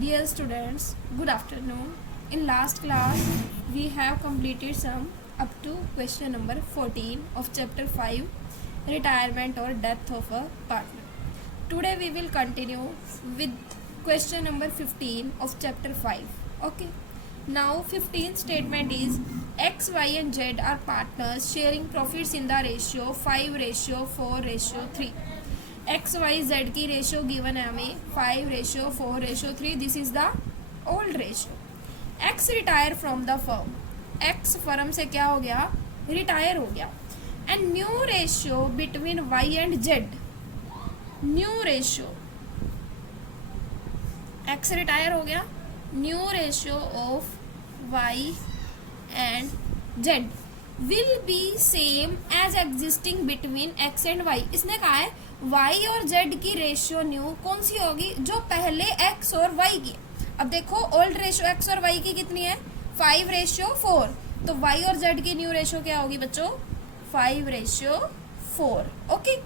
Dear students, good afternoon. In last class, we have completed sum up to question number 14 of chapter 5, retirement or death of a partner. Today we will continue with question number 15 of chapter 5. Okay. Now 15th statement is X, Y and Z are partners sharing profits in the ratio 5:4:3. X Y Z की ratio given है हमें 5:4:3. This is the old ratio. X retire from the firm. X firm से क्या हो गया? Retire हो गया. And new ratio between Y and Z. New ratio, X retire हो गया, new ratio of Y and Z will be same as existing between X and Y. इसने कहा है y और z की रेशियो न्यू कौन सी होगी? जो पहले x और y की. अब देखो ओल्ड रेशियो x और y की कितनी है? 5:4. तो y और z की न्यू रेशियो क्या होगी बच्चों? 5:4. Okay.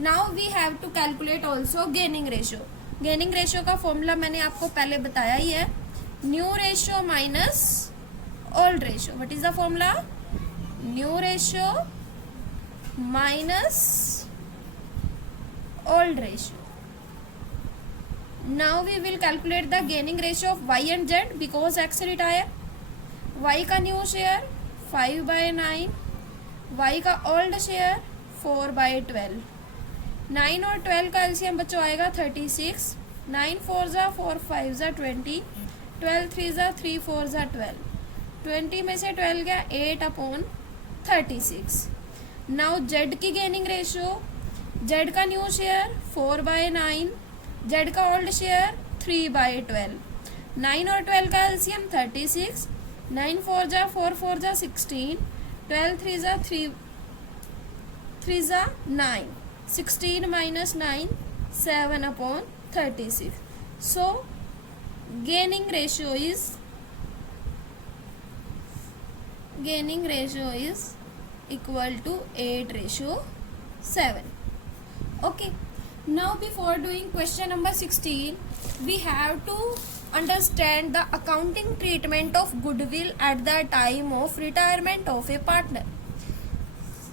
Now we have to calculate also gaining ratio. Gaining ratio का फॉर्मूला मैंने आपको पहले बताया ही है. New ratio minus old ratio. What is the formula? New ratio minus old ratio. Now we will calculate the gaining ratio of y and z because x retire. y का new share 5/9, y का old share 4/12. 9 और 12 का LCM बच्चों आएगा 36. 9 4 जा 4 5 जा 20. 12 3 जा 3 4 जा 12. 20 में से 12 गया 8/36. नाउ z की गेनिंग रेशियो. जेड का न्यू शेयर 4/9, जेड का ओल्ड शेयर 3/12. 9 और 12 का एलसीएम 36. 9 4 जा 4 4 जा 16. 12 3 जा 3 3 जा 9. 16 minus 9 7/36. So gaining ratio is equal to 8:7. Okay, now before doing question number 16 we have to understand the accounting treatment of goodwill at the time of retirement of a partner.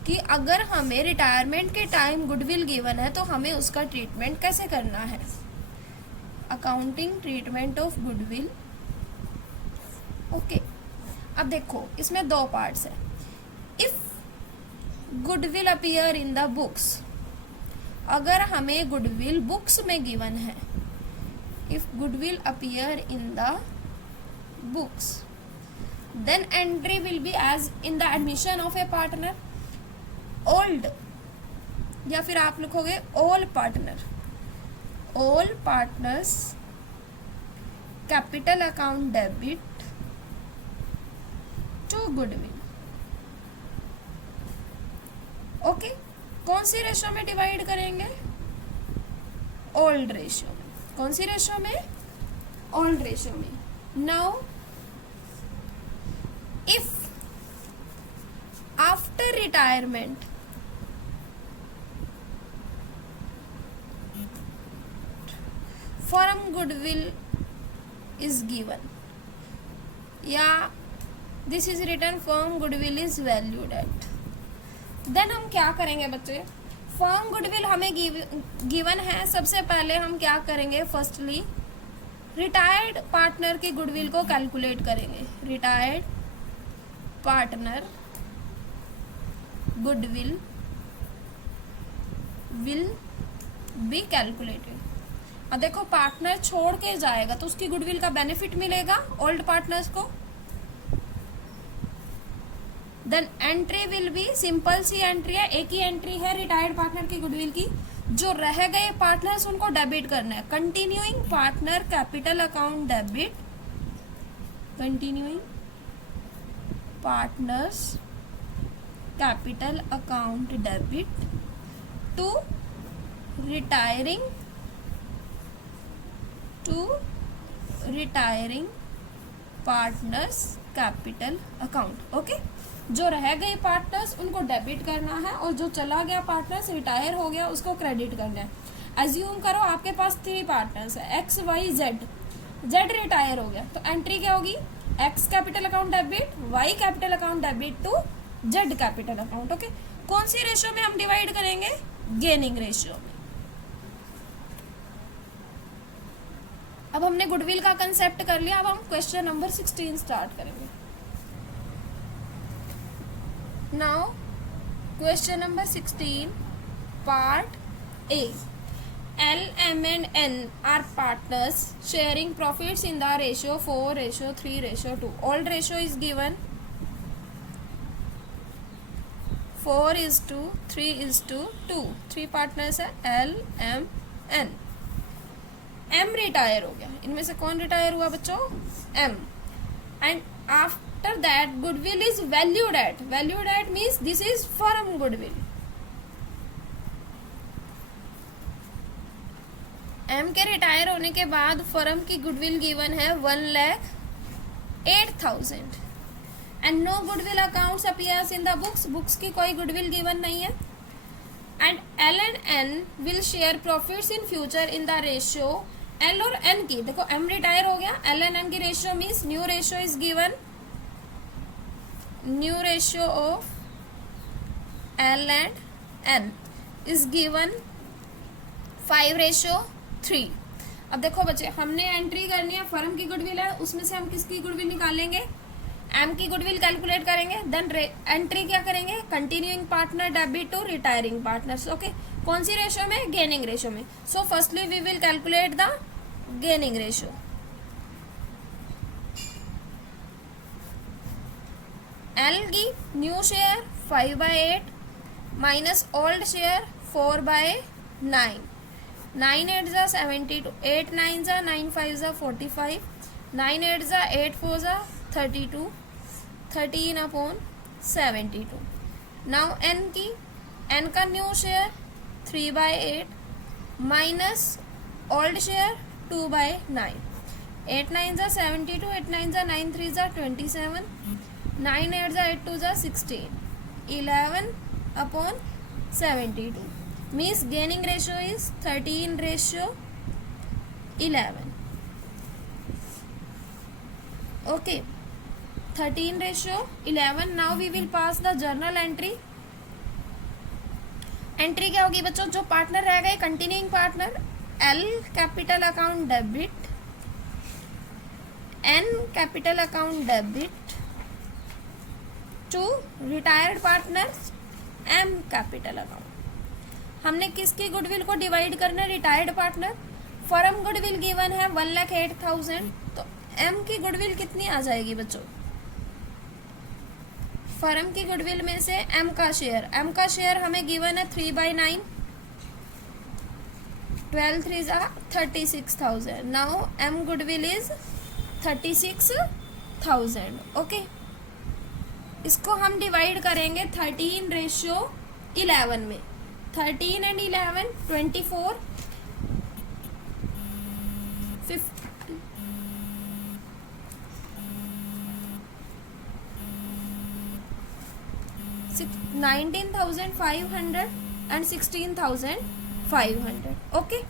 कि अगर हमें retirement के time goodwill given है तो हमें उसका treatment कैसे करना है. Accounting treatment of goodwill. Okay, अब देखो इसमें दो पार्ट्स है. If goodwill appear in the books, अगर हमें गुडविल बुक्स में गिवन है, if goodwill appear in the books then entry will be as in the admission of a partner. Old या फिर आप लिखोगे all partner. All partners capital account debit to goodwill. Okay, कौन सी ratio में divide करेंगे? Old ratio में. कौन सी रेशियो में? ओल्ड रेशियो में. Now if after retirement firm goodwill is given या this is return firm goodwill is valued at, then हम क्या करेंगे बच्चे? फर्म गुडविल हमें गिवन है. सबसे पहले हम क्या करेंगे? फर्स्टली रिटायर्ड पार्टनर की गुडविल को कैलकुलेट करेंगे. Retired partner goodwill will be calculated. अब देखो पार्टनर छोड़ के जाएगा तो उसकी गुडविल का बेनिफिट मिलेगा ओल्ड पार्टनर्स को. Then entry will be simple सी एंट्री है, एक ही एंट्री है रिटायर्ड पार्टनर की गुडविल की. जो रह गए पार्टनर्स उनको डेबिट करना है. Continuing partner capital account debit. Continuing partners capital account debit to retiring partners capital account. Okay, जो रह गए पार्टनर्स उनको डेबिट करना है और जो चला गया पार्टनर्स रिटायर हो गया उसको क्रेडिट करना है. एज्यूम करो आपके पास 3 पार्टनर्स है X Y Z. Z retire हो गया, तो एंट्री क्या होगी, X capital account debit Y capital account debit to Z capital account. Okay, कौन सी रेशियो में हम डिवाइड करेंगे, गेनिंग रेशियो में। अब हमने गुडविल का कंसेप्ट कर लिया, अब हम क्वेश्चन नंबर 16 स्टार्ट करेंगे। Now question number 16 part A, L, M and N are partners sharing profits in the ratio 4:3:2. Old ratio is given 4:3:2. Three partners है L, M, N. M retire हो गया, इनमें से कौन रिटायर हुआ बच्चों, M. And after that goodwill is valued at, valued at means this is firm goodwill. M के retire होने के बाद फर्म की गुडविल गिवन है 1,08,000 and no goodwill accounts appears in the books, books की कोई गुडविल गिवन नहीं है। And L and N will share profits in future in the ratio, L और एन की, देखो एम रिटायर हो गया, एल एंड एन की ratio means new ratio is given, new ratio of L and N is given 5:3। अब देखो बच्चे, हमने एंट्री करनी है, फर्म की गुडविल है, उसमें से हम किसकी गुडविल निकालेंगे, एम की गुडविल कैलकुलेट करेंगे, देन एंट्री क्या करेंगे, continuing partner debit to retiring partners. Okay, कौन सी रेशियो में, गेनिंग रेशियो में। So firstly we will calculate the gaining ratio. L की new share 5/8 minus old share 4/9, 9/8 = 72, 8/9 = 9/5 = 45, 9/8 = 8/4 = 32, 13/72। Now N की, एन का new share 3/8 minus old share 2/9, 8/9 = 72, 8/9 = 9/3 = 27, 9/8 = 8/2 = 16, 11/72 means gaining ratio is 13:11. Okay, 13:11. Now we will pass the journal entry. Entry क्या होगी बच्चों, जो partner रह गए continuing partner, L capital account debit, N capital account debit to retired partners, M capital account. हमने किसकी goodwill को divide करना, retired partner. Firm goodwill given है 1,08,000, तो एम की गुडविल कितनी आ जाएगी बच्चों, फर्म की गुडविल में से एम का शेयर, एम का शेयर हमें गिवन है 3/9, 12/3 = 36,000। Now M goodwill is 36,000। Okay, इसको हम डिवाइड करेंगे 13:11 में, 13 and 11 24, 19,500 and 16,500. Okay.